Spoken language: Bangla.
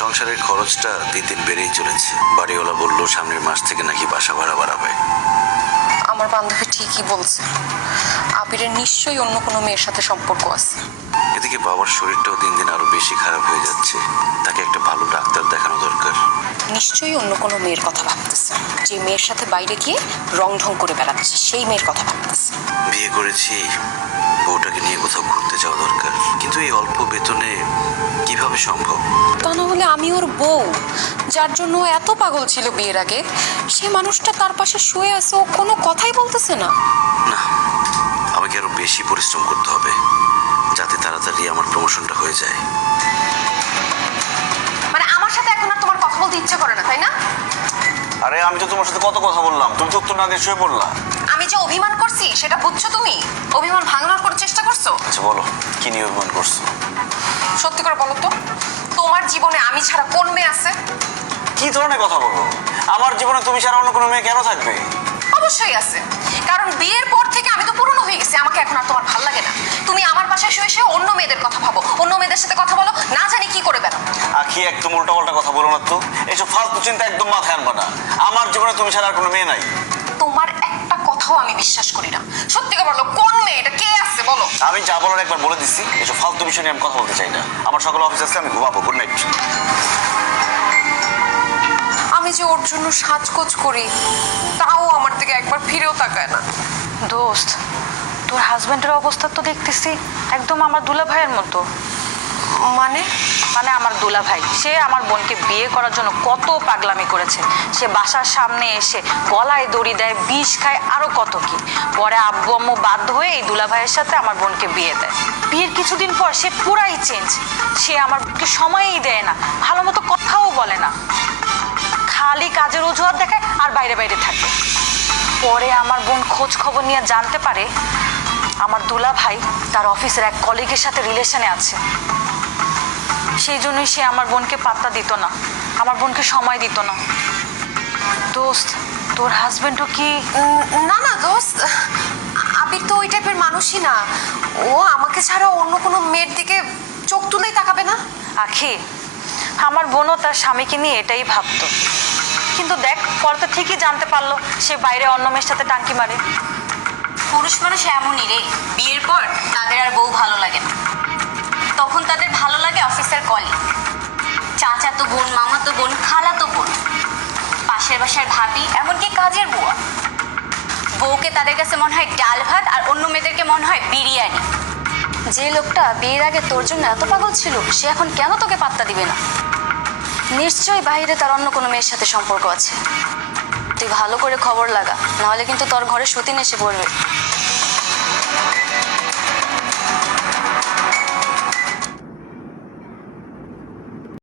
সংসারের খরচটা দিন দিন বেড়েই চলেছে। বাড়িওয়ালা বলল সামনের মাস থেকে নাকি বাসা ভাড়া বাড়াবে। আমার বান্ধবী ঠিকই বলছে, আবিরের নিশ্চয়ই অন্য কোনো মেয়ের সাথে সম্পর্ক আছে। এদিকে বাবার শরীরটাও দিন দিন আরো বেশি খারাপ হয়ে যাচ্ছে, তাকে একটা ভালো ডাক্তার দেখানো দরকার। নিশ্চয়ই অন্য কোনো মেয়ের কথা ভাবতেছে, যে মেয়ের সাথে বাইরে গিয়ে রং ঢং করে বেড়াচ্ছে সেই মেয়ের কথা ভাবতেছে। বিয়ে করেছি, বউটাকে নিয়ে কোথাও ঘুরতে যাওয়া দরকার, কিন্তু এই অল্প বেতনে কিভাবে সম্ভব? তা না হলে আমি ওর বউ, যার জন্য ও এত পাগল ছিল বিয়ের আগে, সে মানুষটা তার পাশে শুয়ে আছে, ও কোনো কথাই বলতেছে না। না, আমাকে আরো বেশি পরিশ্রম করতে হবে যাতে তাড়াতাড়ি আমার প্রমোশনটা হয়ে যায়। মানে আমার সাথে এখন আর তোমার কথা বলতে ইচ্ছা করে না, তাই না? আরে আমি তো তোমার সাথে কত কথা বললাম, তুমি তো উত্তর না দিয়ে শুয়ে পড়লা। আমি যে অভিমান করছি সেটা বুঝছো তুমি? অভিমান ভাঙানোর করে চেষ্টা করছো? আচ্ছা বলো, কি নিয়ে অভিমান করছো? সত্যি করে বলো তো, তোমার জীবনে আমি ছাড়া কোন মেয়ে আছে? কি ধরনের কথা বলো? আমার জীবনে তুমি ছাড়া অন্য কোনো মেয়ে কেন থাকবে? অবশ্যই আছে, কারণ বিয়ের পর থেকে আমি তো পুরনো হয়ে গেছি, আমাকে এখন আর তোমার ভালো লাগে না। তুমি আমার পাশে শুয়ে শুয়ে অন্য মেয়েদের কথা ভাবো, অন্য মেয়েদের সাথে কথা বলো, না জানি কি করে বেড়াও। আখি, একদম উল্টাপাল্টা কথা বলো না তো। এইসব ফালতু চিন্তা একদম মাথায় আনবা না। আমার জীবনে তুমি ছাড়া আর কোনো মেয়ে নাই। তোমার একটা কথাও আমি বিশ্বাস করি না। সত্যি করে বলো, কোন মেয়ে এটা, কে আছে বলো? আমি যা বলার একবার বলে দিচ্ছি, এইসব ফালতু বিষয় নিয়ে আমি কথা বলতে চাই না। আমার সকালে অফিস আছে, আমি ঘুমাবো। Good night. আমি যে ওর জন্য সাজগোজ করি, তাও আমার থেকে একবার ফিরেও তাকায় না। দোস্ত, তোর হাজবেন্ডের অবস্থা তো দেখতেছি একদম আমার দুলা ভাইয়ের মতো। মানে? মানে আমার দুলা ভাই, সে আমার বোনকে বিয়ে করার জন্য কত পাগলামি করেছে। সে বাসার সামনে এসে গলায় দড়ি দেয়, বিষ খায়, আরো কত কি। পরে আব্বু আম্মু বাধ্য হয়ে এই দুলা ভাইয়ের সাথে আমার বোনকে বিয়ে দেয়। বিয়ের কিছুদিন পর সে পুরাই চেঞ্জ। সে আমার বোনকে সময়ই দেয় না, ভালো মতো কথাও বলে না, খালি কাজের অজুহাত দেখায় আর বাইরে বাইরে থাকে। পরে আমার বোন খোঁজ খবর নিয়ে জানতে পারে আমার দুলা ভাই তার অফিসের এক কলিগের সাথে রিলেশনে আছে। সেই জন্যই সে আমার বোনকে পাত্তা দিত না, আমার বোনকে সময় দিত না। দোস্ত, তোর হাজবেন্ডও কি? না না দোস্ত, আবির তো ওই টাইপের মানুষই না। ও আমাকে ছাড়া অন্য কোনো মেয়ের দিকে চোখ তুলেই তাকাবে না। আখি, আমার বোনও তার স্বামীকে নিয়ে এটাই ভাবতো, কিন্তু দেখ পরে তো ঠিকই জানতে পারলো সে বাইরে অন্য মেয়ের সাথে টাঙ্কি মারে। পুরুষ মানুষ এমনই রে, বিয়ের পর তাদের আর বউ ভালো লাগে না, তখন তাদের ভালো লাগে অফিসের কলিগ, চাচাতো বোন, মামাতো বোন, খালাতো বোন, পাশের বাসার ভাবি, এমনকি কাজের বুয়া। বউকে তাদের কাছে মনে হয় ডাল ভাত, আর অন্য মেয়েদেরকে মনে হয় বিরিয়ানি। যে লোকটা বিয়ের আগে তোর জন্য এত পাগল ছিল, সে এখন কেন তোকে পাত্তা দিবে না? নিশ্চয়ই বাইরে তার অন্য কোনো মেয়ের সাথে সম্পর্ক আছে। তুই ভালো করে খবর লাগা, নাহলে কিন্তু তোর ঘরে সতীন এসে পড়বে।